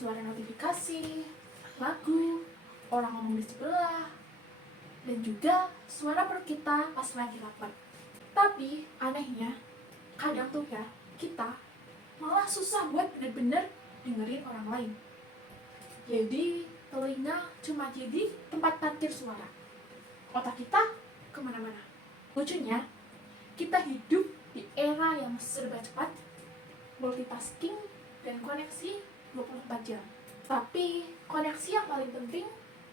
suara notifikasi, lagu, orang ngomong di sebelah, dan juga suara perut kita pas lagi lapar. Tapi anehnya, kadang tuh ya, kita malah susah buat bener-bener dengerin orang lain. Jadi telinga cuma jadi tempat parkir suara. Otak kita kemana-mana. Lucunya, kita hidup di era yang serba cepat, multitasking, dan koneksi 24 jam. Tapi koneksi yang paling penting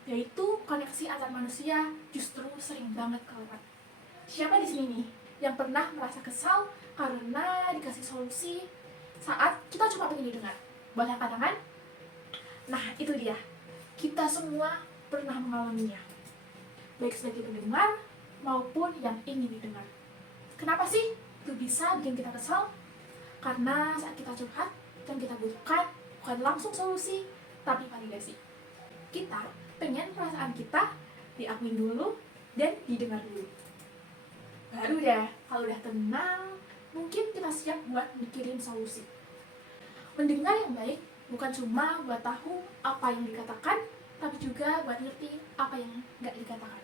yaitu koneksi antar manusia justru sering banget kelewat. Siapa di sini nih yang pernah merasa kesal karena dikasih solusi saat kita cuma pengen didengar? Boleh angkat tangan? Nah, itu dia. Kita semua pernah mengalaminya. Baik sebagai pendengar maupun yang ingin didengar. Kenapa sih itu bisa bikin kita kesal? Karena saat kita curhat, yang kita butuhkan bukan langsung solusi, tapi validasi. Kita pengen perasaan kita diakuin dulu dan didengar dulu. Baru deh, kalau udah tenang, mungkin kita siap buat mikirin solusi. Mendengar yang baik bukan cuma buat tahu apa yang dikatakan, tapi juga buat ngerti apa yang nggak dikatakan.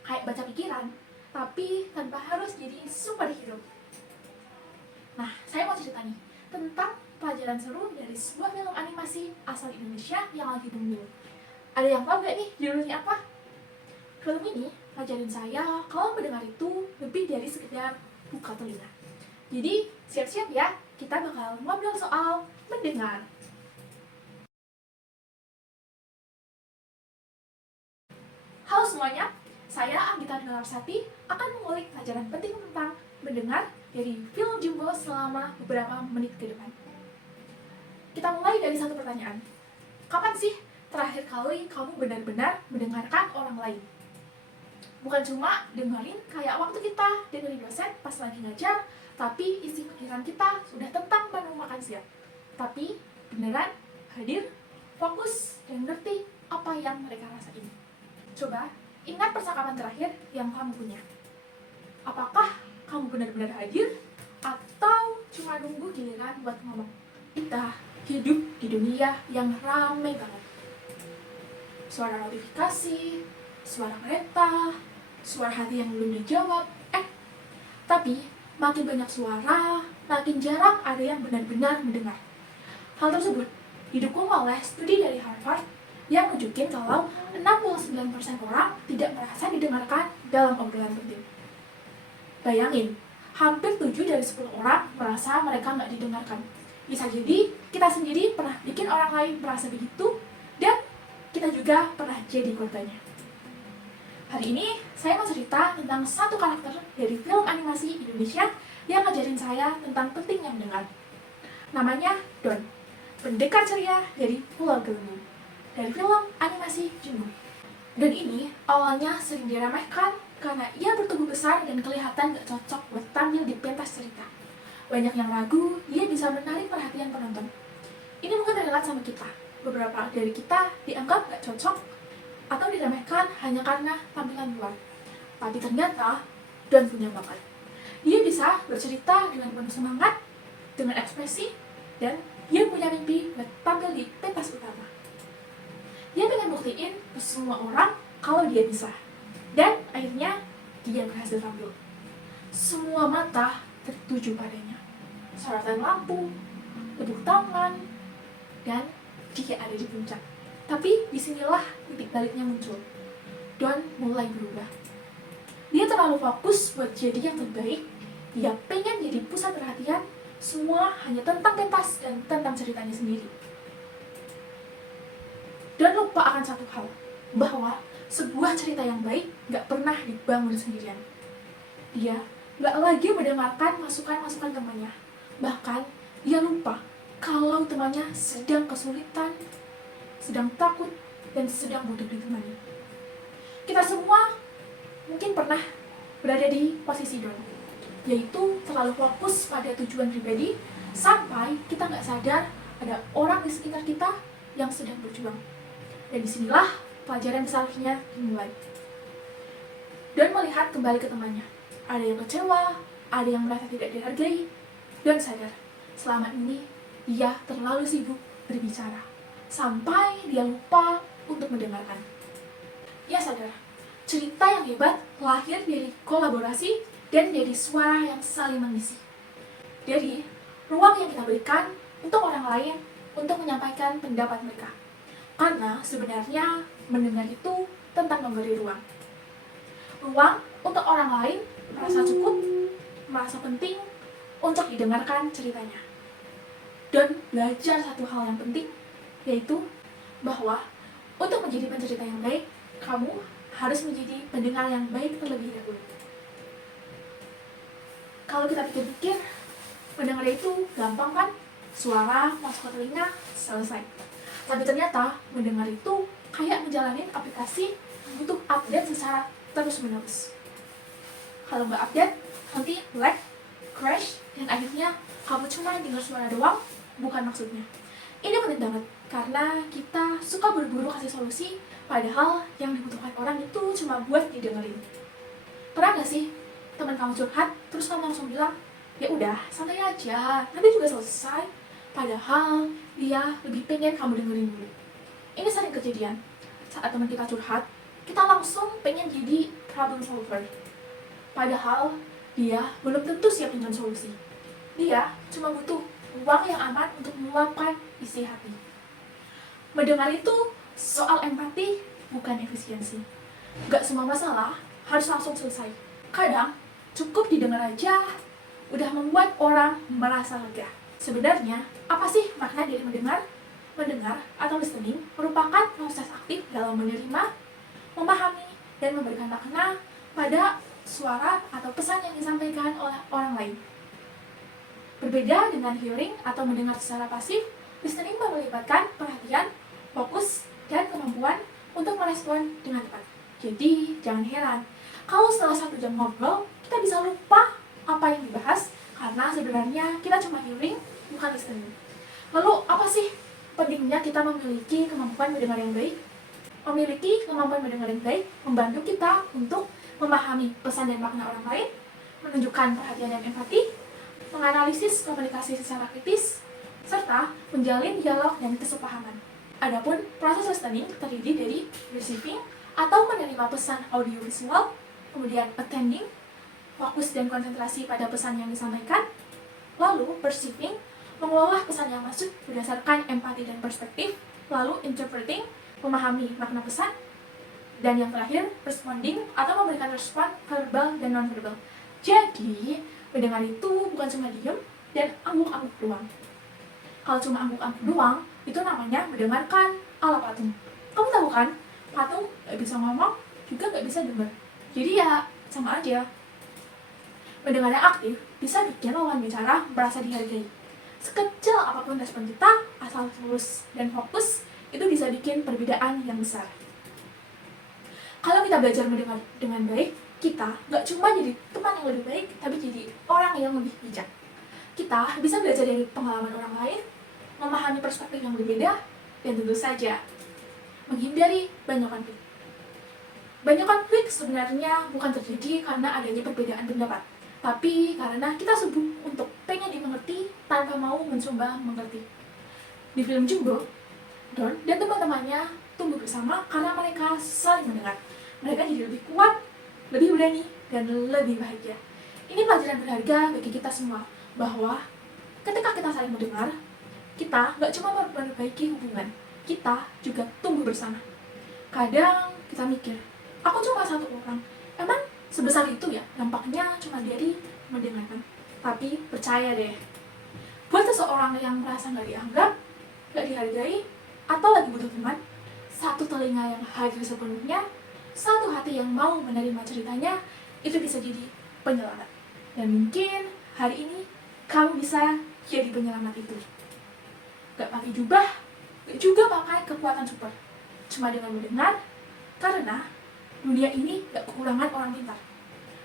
Kayak baca pikiran, tapi tanpa harus jadi superhero. Nah, saya mau cerita nih tentang pelajaran seru dari sebuah film animasi asal Indonesia yang lagi booming. Ada yang tahu gak nih judulnya apa? Film ini ngajarin saya kalau mendengar itu lebih dari sekedar buka telinga. Jadi siap-siap ya, kita bakal ngobrol soal mendengar. Halo semuanya, saya Anggita Dwi akan mengulik pelajaran penting tentang mendengar dari film Jumbo selama beberapa menit ke depan. Kita mulai dari satu pertanyaan. Kapan sih terakhir kali kamu benar-benar mendengarkan orang lain? Bukan cuma dengerin kayak waktu kita dengerin dosen pas lagi ngajar, tapi isi pikiran kita sudah tentang menu makan siang. Tapi beneran hadir, fokus, dan ngerti apa yang mereka rasain. Coba ingat percakapan terakhir yang kamu punya. Apakah kamu benar-benar hadir atau cuma nunggu giliran buat ngomong? Kita hidup di dunia yang ramai banget. Suara notifikasi, suara kereta, suara hati yang belum dijawab. Tapi makin banyak suara, makin jarang ada yang benar-benar mendengar. Hal tersebut didukung oleh studi dari Harvard yang nunjukin kalau 69% orang tidak merasa didengarkan dalam obrolan penting. Bayangin, hampir 7 dari 10 orang merasa mereka nggak didengarkan. Bisa jadi kita sendiri pernah bikin orang lain merasa begitu, dan kita juga pernah jadi korbannya. Hari ini saya mau cerita tentang satu karakter dari film animasi Indonesia yang ngajarin saya tentang pentingnya mendengar. Namanya Don, pendekar ceria dari Pulau Gelembung, dari film animasi Jumbo. Don ini awalnya sering diremehkan karena ia bertubuh besar dan kelihatan gak cocok buat tampil di pentas cerita. Banyak yang ragu dia bisa menarik perhatian penonton. Ini mungkin relate sama kita. Beberapa dari kita dianggap gak cocok atau diremehkan hanya karena tampilan luar. Tapi ternyata Don punya bakat. Dia bisa bercerita dengan penuh semangat, dengan ekspresi, dan dia punya mimpi buat tampil di pentas utama. Dia pengen buktiin ke semua orang kalau dia bisa. Dan akhirnya dia berhasil tampil. Semua mata tertuju padanya. Sorotan lampu, tepuk tangan, dan dia ada di puncak. Tapi disinilah titik baliknya muncul. Don mulai berubah. Dia terlalu fokus buat jadi yang terbaik. Dia pengen jadi pusat perhatian. Semua hanya tentang pentas dan tentang ceritanya sendiri. Don lupa akan satu hal, bahwa sebuah cerita yang baik gak pernah dibangun sendirian. Dia gak lagi mendengarkan masukan-masukan temannya. Bahkan dia lupa kalau temannya sedang kesulitan, sedang takut, dan sedang butuh ditemani. Kita semua mungkin pernah berada di posisi Don, yaitu terlalu fokus pada tujuan pribadi sampai kita gak sadar ada orang di sekitar kita yang sedang berjuang. Dan disinilah pelajaran besarnya dimulai. Don melihat kembali ke temannya. Ada yang kecewa, ada yang merasa tidak dihargai. Don sadar, selama ini dia terlalu sibuk berbicara. sampai dia lupa untuk mendengarkan. Ya saudara, cerita yang hebat lahir dari kolaborasi dan dari suara yang saling mengisi. Dari ruang yang kita berikan untuk orang lain untuk menyampaikan pendapat mereka. Karena sebenarnya mendengar itu tentang memberi ruang. Ruang untuk orang lain merasa cukup, merasa penting untuk didengarkan ceritanya. Dan belajar satu hal yang penting, yaitu bahwa untuk menjadi pencerita yang baik, kamu harus menjadi pendengar yang baik terlebih dahulu. Kalau kita pikir-pikir, mendengar itu gampang kan? Suara masuk ke telinga, selesai. Tapi ternyata mendengar itu kayak menjalani aplikasi yang butuh update secara terus-menerus. Kalau nggak update, nanti lag, crash, dan akhirnya kamu cuma dengar suara doang, bukan maksudnya. Ini penting banget, karena kita suka berburu kasih solusi, padahal yang dibutuhkan orang itu cuma buat didengerin. Pernah gak sih teman kamu curhat, terus kamu langsung bilang, ya udah, santai aja, nanti juga selesai. Padahal dia lebih pengen kamu dengerin dulu. Ini sering kejadian. Saat teman kita curhat, kita langsung pengen jadi problem solver. Padahal dia belum tentu siap dengan solusi. Dia cuma butuh ruang yang aman untuk meluapkan isi hati. Mendengar itu soal empati, bukan efisiensi. Gak semua masalah harus langsung selesai. Kadang cukup didengar aja udah membuat orang merasa lega. Sebenarnya, apa sih makna dari mendengar? Mendengar atau listening merupakan proses aktif dalam menerima, memahami, dan memberikan makna pada suara atau pesan yang disampaikan oleh orang lain. Berbeda dengan hearing atau mendengar secara pasif, listening melibatkan perhatian, fokus, dan kemampuan untuk merespon dengan tepat. Jadi, jangan heran kalau setelah 1 jam ngobrol, kita bisa lupa apa yang dibahas karena sebenarnya kita cuma hearing, bukan listening. Lalu, apa sih pentingnya kita memiliki kemampuan mendengar yang baik? Memiliki kemampuan mendengar yang baik membantu kita untuk memahami pesan dan makna orang lain, menunjukkan perhatian dan empati, menganalisis komunikasi secara kritis, serta menjalin dialog dan kesepahaman. Adapun proses listening terdiri dari receiving atau menerima pesan audiovisual, kemudian attending, fokus dan konsentrasi pada pesan yang disampaikan, lalu perceiving, mengolah pesan yang masuk berdasarkan empati dan perspektif, lalu interpreting, memahami makna pesan, dan yang terakhir, responding atau memberikan respon verbal dan non-verbal. Jadi, mendengar itu bukan cuma diem dan angguk-angguk doang. Kalau cuma angguk-angguk doang, itu namanya mendengarkan ala patung. Kamu tahu kan, patung gak bisa ngomong, juga gak bisa dengar. Jadi ya, sama aja. Mendengar yang aktif bisa bikin lawan bicara merasa dihargai. Sekecil apapun respon kita, asal tulus dan fokus, itu bisa bikin perbedaan yang besar. Kalau kita belajar mendengar dengan baik, kita gak cuma jadi teman yang lebih baik, tapi jadi orang yang lebih bijak. Kita bisa belajar dari pengalaman orang lain, memahami perspektif yang berbeda, dan tentu saja menghindari banyak konflik. Banyak konflik sebenarnya bukan terjadi karena adanya perbedaan pendapat, tapi karena kita sibuk untuk pengen dimengerti tanpa mau mencoba mengerti. Di film Jumbo, Don dan teman-temannya tumbuh bersama karena mereka saling mendengar. Mereka jadi lebih kuat, lebih berani, dan lebih bahagia. Ini pelajaran berharga bagi kita semua, bahwa ketika kita saling mendengar, kita gak cuma memperbaiki hubungan, kita juga tumbuh bersama. Kadang kita mikir, aku cuma satu orang, emang sebesar itu ya dampaknya cuma dari mendengarkan. Tapi percaya deh, buat seseorang yang merasa gak dianggap, gak dihargai, atau lagi butuh teman, satu telinga yang hadir sepenuhnya, satu hati yang mau menerima ceritanya, itu bisa jadi penyelamat. Dan mungkin hari ini kamu bisa jadi penyelamat itu. Gak pakai jubah, gak juga pakai kekuatan super, cuma dengan mendengar, karena dunia ini gak kekurangan orang pintar,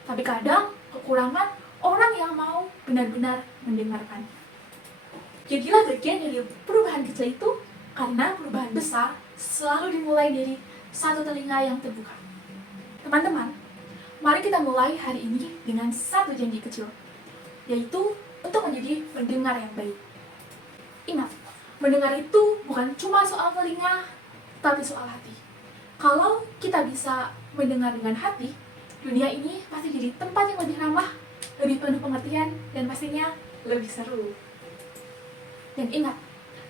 tapi kadang kekurangan orang yang mau benar-benar mendengarkan. Jadilah bagian dari perubahan kecil itu, karena perubahan besar selalu dimulai dari satu telinga yang terbuka. Teman-teman, mari kita mulai hari ini dengan satu janji kecil, yaitu untuk menjadi pendengar yang baik. Ingat, Mendengar itu bukan cuma soal telinga, tapi soal hati. Kalau kita bisa mendengar dengan hati, dunia ini pasti jadi tempat yang lebih ramah, lebih penuh pengertian, dan pastinya lebih seru. Dan ingat,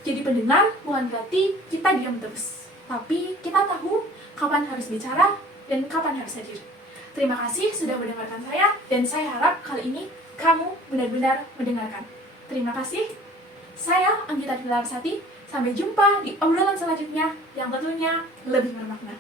jadi pendengar bukan berarti kita diam terus, tapi kita tahu kapan harus bicara dan kapan harus hadir. Terima kasih sudah mendengarkan saya, dan saya harap kali ini kamu benar-benar mendengarkan. Terima kasih. Saya Anggita Dwi Larasati. Sampai jumpa di obrolan selanjutnya yang tentunya lebih bermakna.